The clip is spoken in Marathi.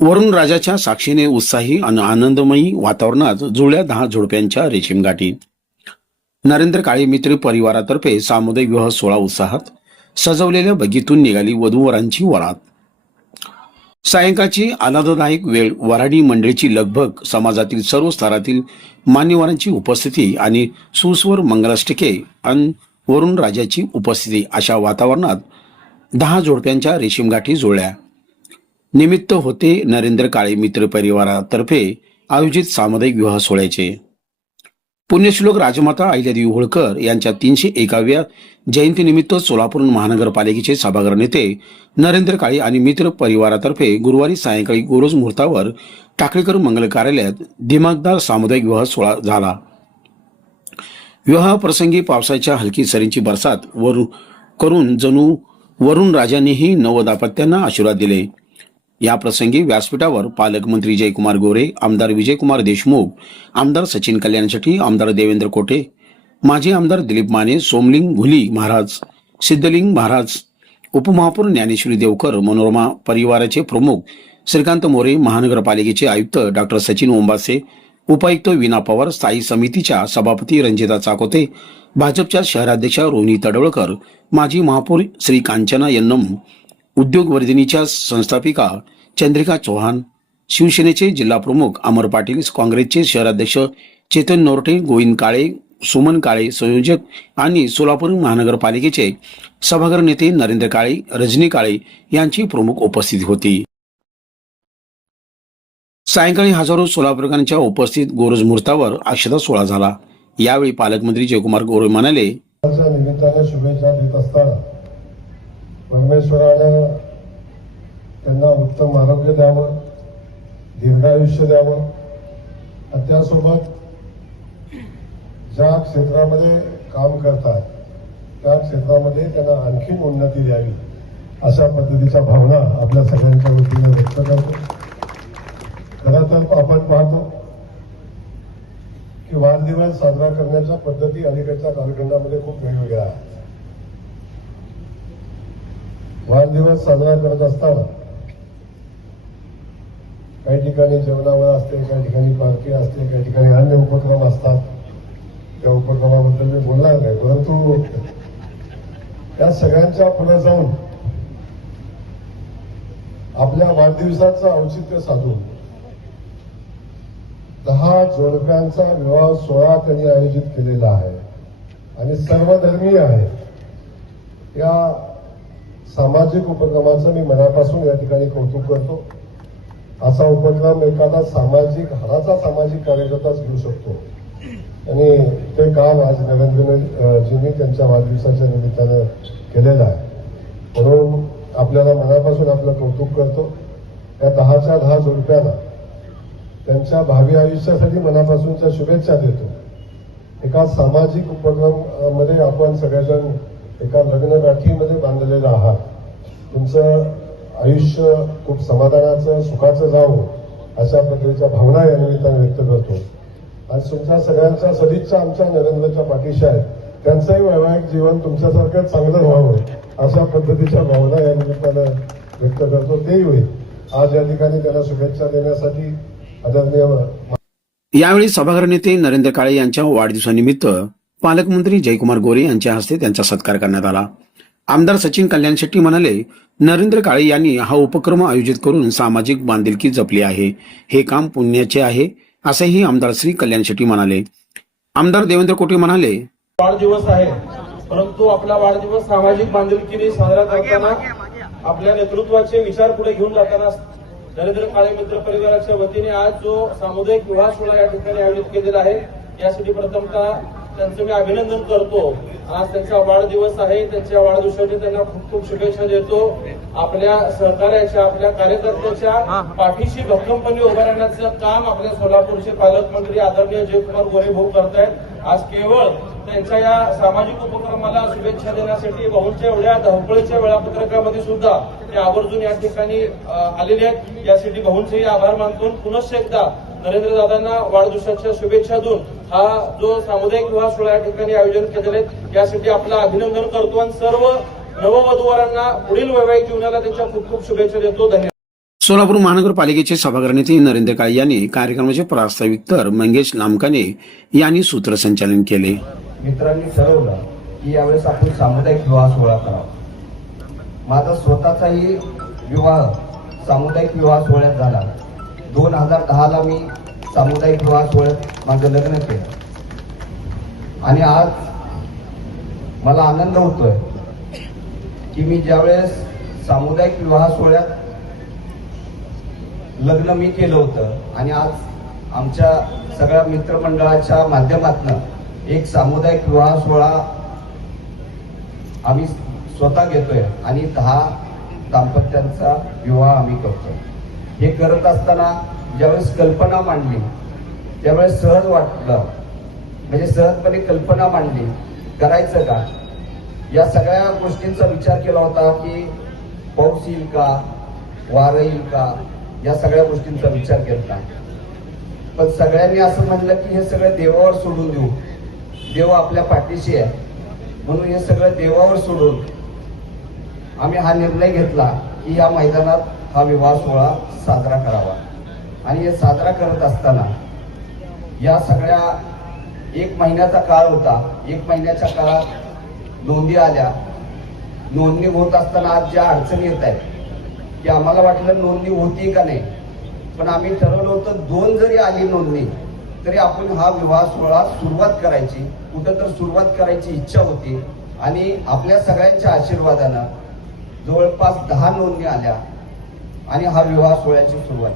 वरुण राजाच्या साक्षीने उत्साही आणि आनंदमयी वातावरणात जुळल्या 10 जोडप्यांच्या रेशीम गाठी. नरेंद्र काळे मित्र परिवारातर्फे सामुदायिक विवाह सोहळा उत्साहात सजवलेल्या बगीतून निघाली वधूवरांची वरात. सायंकाळची आल्हाददायक वेळ, वऱ्हाडी मंडळीची लगबग, समाजातील सर्व स्तरातील मान्यवरांची उपस्थिती आणि सुस्वर मंगलाष्टके आणि वरुण राजाची उपस्थिती अशा वातावरणात 10 जोडप्यांच्या रेशीम गाठी जुळल्या. निमित्त होते नरेंद्र काळे मित्र परिवारातर्फे आयोजित सामुदायिक विवाह सोहळ्याचे. पुण्यश्लोक राजमाता अहिल्यादेवी होळकर यांच्या 301व्या जयंतीनिमित्त सोलापूर महानगरपालिकेचे सभागृह नेते नरेंद्र काळे आणि मित्र परिवारातर्फे गुरुवारी सायंकाळी गोरोज मुहूर्तावर टाकळीकर मंगल कार्यालयात दिमागदार सामुदायिक विवाह सोहळा झाला. विवाह प्रसंगी पावसाच्या हलकी सरींची बरसात करून जणू वरुण राजांनीही नवदाम्पत्यांना आशीर्वाद दिले. या प्रसंगी व्यासपीठावर पालकमंत्री जयकुमार गोरे, आमदार विजयकुमार देशमुख, आमदार सचिन कल्याण शेट्टी, आमदार देवेंद्र कोटे, माजी आमदार दिलीप माने, सोमलिंग घुली महाराज, सिद्धलिंग महाराज, उपमहापौर ज्ञानेश्वरी देवकर, मनोरमा परिवाराचे प्रमुख श्रीकांत मोरे, महानगरपालिकेचे आयुक्त डॉक्टर सचिन ओंबासे, उपायुक्त विना पवार, स्थायी समितीच्या सभापती रंजिता चाकोते, भाजपच्या शहराध्यक्षा रोहिणी तडवळकर, माजी महापौर श्री कांचना यन्नम, उद्योगवर्धिनीच्या संस्थापिका चंद्रिका चौहान, शिवसेनेचे जिल्हा प्रमुख अमर पाटील, काँग्रेसचे शहराध्यक्ष चेतन नोरटे, गोविंद काळे, सुमन काळे संयोजक आणि सोलापूर महानगरपालिकेचे सभागृह नेते नरेंद्र काळे, रजनी काळे यांची प्रमुख उपस्थिती होती. सायंकाळी हजारो सोलापूरकरांच्या उपस्थित गोरोज मुहूर्तावर अक्षता सोहळा झाला. यावेळी पालकमंत्री जयकुमार गोरे म्हणाले, निमित्ताने शुभेच्छा देत असताना परमेश्वराने त्यांना उत्तम आरोग्य द्यावं, दीर्घायुष्य द्यावं आणि त्यासोबत ज्या क्षेत्रामध्ये काम करतात त्या क्षेत्रामध्ये त्यांना आणखीन उन्नती द्यावी अशा पद्धतीच्या भावना आपल्या सगळ्यांच्या वतीने व्यक्त करतो. खरं तर आपण पाहतो की वाढदिवस साजरा करण्याच्या पद्धती अलीकडच्या कालखंडामध्ये खूप वेगवेगळ्या आहेत. वाढदिवस साजरा करत असताना काही ठिकाणी जेवणावळ असते, काही ठिकाणी पार्टी असते, काही ठिकाणी अन्य उपक्रम असतात. त्या उपक्रमाबद्दल मी बोलणार नाही, परंतु त्या सगळ्यांच्या पुढे जाऊन आपल्या वाढदिवसाचं औचित्य साधून 10 जोडप्यांचा विवाह सोहळा त्यांनी आयोजित केलेला आहे आणि सर्वधर्मीय आहे. या सामाजिक उपक्रमाचं मी मनापासून या ठिकाणी कौतुक करतो. असा उपक्रम एखादा हाडाचा सामाजिक कार्यकर्ताच घेऊ शकतो आणि ते काम आज नरेंद्रजींनी त्यांच्या वाढदिवसाच्या निमित्तानं केलेलं आहे. म्हणून आपल्याला मनापासून आपलं कौतुक करतो. या 10च्या 10 जोडप्यांना त्यांच्या भावी आयुष्यासाठी मनापासूनच्या शुभेच्छा देतो. एका सामाजिक उपक्रम मध्ये आपण सगळेजण एका लग्नगाठीमध्ये बांधलेलं आहात. तुमचं आयुष्य खूप समाधानाचं, सुखाचं जावं अशा पद्धतीच्या भावना या निमित्ताने व्यक्त करतो आणि तुमच्या सगळ्यांच्या सदिच्छा आमच्या नरेंद्रच्या पाठीशी आहेत. त्यांचंही वैवाहिक जीवन तुमच्यासारखं चांगलं व्हावं अशा पद्धतीच्या भावना या निमित्तानं व्यक्त करतो. तेही होईल. आज या ठिकाणी त्यांना शुभेच्छा देण्यासाठी आदरणीय. यावेळी सभागृह नेते नरेंद्र काळे यांच्या वाढदिवसानिमित्त पालकमंत्री जयकुमार गोरे यांच्या हस्ते त्यांचा सत्कार करण्यात आला. आमदार सचिन कल्याण शेट्टी म्हणाले, नरेंद्र काळे यांनी हा उपक्रम आयोजित करून सामाजिक बांधिलकी जपली आहे. हे काम पुण्याचे आहे असेही आमदार श्री कल्याण शेट्टी म्हणाले. आमदार देवेंद्र कोटे म्हणाले, वाढदिवस आहे, परंतु आपला वाढदिवस सामाजिक बांधिलकीने साजरा करताना आपल्या नेतृत्वाचे विचार पुढे घेऊन जाताना नरेंद्र काळे मित्र परिवाराच्या वतीने आज जो सामुदायिक विवाह सोहळा या ठिकाणी आयोजित केलेला आहे यासाठी प्रथमतः त्यांचं मी अभिनंदन करतो. आज त्यांचा वाढदिवस आहे. त्यांच्या वाढदिवसासाठी त्यांना खूप खूप शुभेच्छा देतो. आपल्या सहकार्याच्या, आपल्या कार्यकर्त्याच्या पाठीशी भक्कमपणे उभं राहण्याचं काम आपल्या सोलापूरचे पालकमंत्री आदरणीय जयकुमार गोरे भाऊ करतायत. आज केवळ त्यांच्या या सामाजिक उपक्रमाला शुभेच्छा देण्यासाठी भाऊंच्या एवढ्या धावपळीच्या वेळापत्रकामध्ये सुद्धा ते आवर्जून या ठिकाणी आलेले आहेत. यासाठी भाऊंचेही आभार मानतो. पुनश्च एकदा नरेंद्र दादांना वाढदिवसाच्या शुभेच्छा देऊन हा जो सामुदायिक विवाह सोहळा या ठिकाणी आयोजन केलेले यासाठी आपलं अभिनंदन करतो आणि सर्व नववधूवरांना पुढील वैवाहिक जीवनाला त्यांच्या खूप खूप शुभेच्छा देतो. धन्यवाद. सोलापूर महानगरपालिकेचे सभागृह नेते नरेंद्र काळे यांनी कार्यक्रमाचे प्रास्ताविक तर मंगेश लामकाने यांनी सूत्रसंचालन केले. मित्रांनी ठरवलं की यावेळेस आपण सामुदायिक विवाह सोहळा करावा. माझा स्वतःचाही विवाह सामुदायिक विवाह सोहळ्यात झाला. 2010ला मी सामुदायिक विवाह सोहळ्यात माझं लग्न केलं आणि आज मला आनंद होतोय की मी ज्यावेळेस सामुदायिक विवाह सोहळ्यात लग्न मी केलं होतं आणि आज आमच्या सगळ्या मित्रमंडळाच्या माध्यमातून एक सामुदायिक विवाह सोहळा आम्ही स्वतः घेतोय आणि 10 दाम्पत्यांचा विवाह आम्ही करतोय. हे करत असताना ज्यावेळेस कल्पना मांडली त्यावेळेस सहज वाटलं, म्हणजे सहजपणे कल्पना मांडली करायचं का. या सगळ्या गोष्टींचा विचार केला होता की पाऊस येईल का, वारं येईल का, या सगळ्या गोष्टींचा विचार केला. पण सगळ्यांनी असं म्हणलं की हे सगळं देवावर सोडून देऊ, देव आपल्या पाठीशी आहे, म्हणून हे सगळं देवावर सोडून आम्ही हा निर्णय घेतला की या मैदानात हा विवाह सोहळा साजरा करावा. आणि हे साजरा करत असताना या सगळ्या 1 महिन्याचा काळ होता. 1 महिन्याच्या काळात नोंदी आल्या. नोंदणी होत असताना आज ज्या अडचणी येत आहेत की आम्हाला वाटलं नोंदणी होती का नाही, पण आम्ही ठरवलं होतं 2 जरी आली नोंदणी तरी आपण हा विवाह सोहळा सुरुवात करायची, कुठं तर सुरुवात करायची इच्छा होती. आणि आपल्या सगळ्यांच्या आशीर्वादानं जवळपास 10 नोंदणी आल्या आणि हा विवाह सोहळ्याची सुरुवात.